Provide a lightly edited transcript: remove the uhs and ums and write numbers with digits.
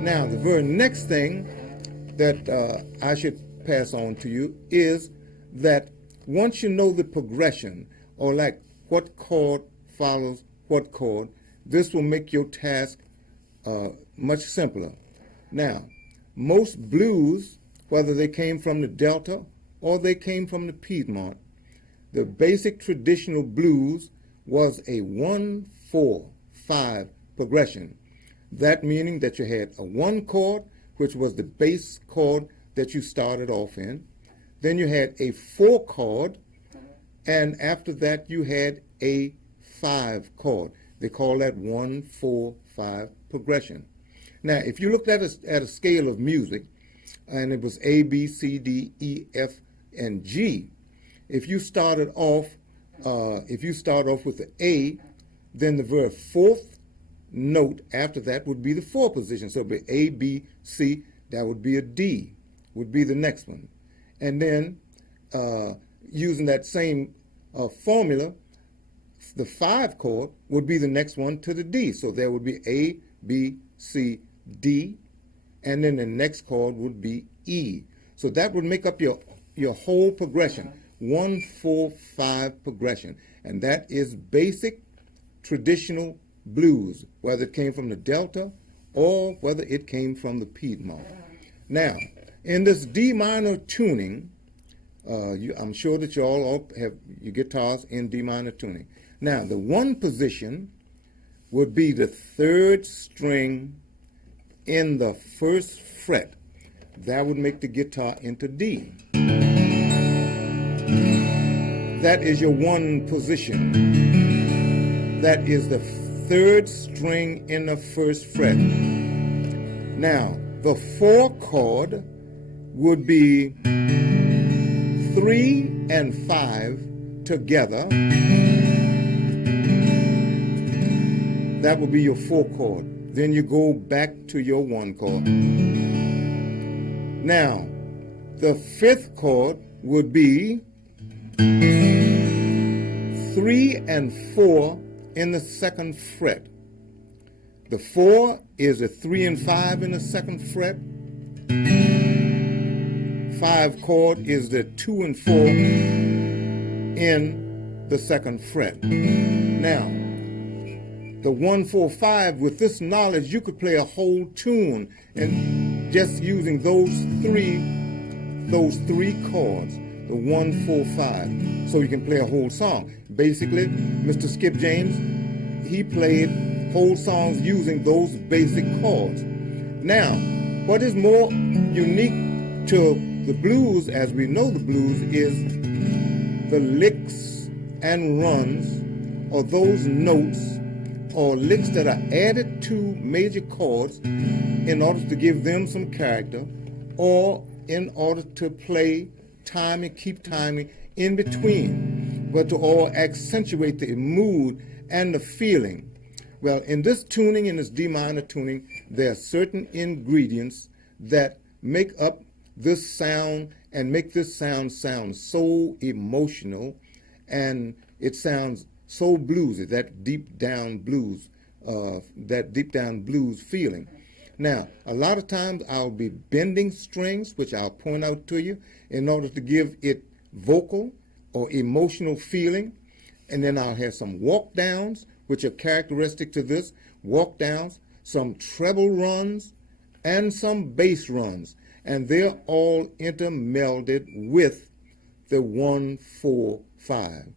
Now, the very next thing that I should pass on to you is that once you know the progression, or like what chord follows what chord, this will make your task much simpler. Now, most blues, whether they came from the Delta or they came from the Piedmont, the basic traditional blues was a 1-4-5 progression. That meaning that you had a 1 chord, which was the bass chord that you started off in. Then you had a 4 chord, and after that you had a 5 chord. They call that 1-4-5 progression. Now, if you looked at a scale of music, and it was A, B, C, D, E, F, and G, if you start off with the A, then the very fourth note after that would be the 4 position. So it would be A, B, C, that would be a D, would be the next one. And then using that same formula, the 5 chord would be the next one to the D. So there would be A, B, C, D, and then the next chord would be E. So that would make up your whole progression, 1-4-5 progression. And that is basic traditional blues, whether it came from the Delta or whether it came from the Piedmont. Now, in this D minor tuning, I'm sure that you all have your guitars in D minor tuning. Now, the 1 position would be the 3rd string in the 1st fret. That would make the guitar into D. That is your 1 position. That is the 3rd string in the 1st fret. Now, the 4 chord would be 3 and 5 together. That would be your 4 chord. Then you go back to your 1 chord. Now, the 5th chord would be 3 and 4 in the 2nd fret. The 4 is a 3 and 5 in the 2nd fret. 5 chord is the 2 and 4 in the 2nd fret. Now, the 1-4-5, with this knowledge, you could play a whole tune and just using those three chords, the 1-4-5. So you can play a whole song. Basically, Mr. Skip James, he played whole songs using those basic chords. Now, what is more unique to the blues, as we know the blues, is the licks and runs, or those notes or licks that are added to major chords in order to give them some character, or in order to play timing, keep timing in between, but to all accentuate the mood and the feeling. Well, in this tuning, in this D minor tuning, there are certain ingredients that make up this sound and make this sound so emotional, and it sounds so bluesy, that deep down blues feeling. Now, a lot of times I'll be bending strings, which I'll point out to you, in order to give it vocal or emotional feeling. And then I'll have some walk downs, which are characteristic to this, walk downs, some treble runs, and some bass runs. And they're all intermelded with the 1-4-5.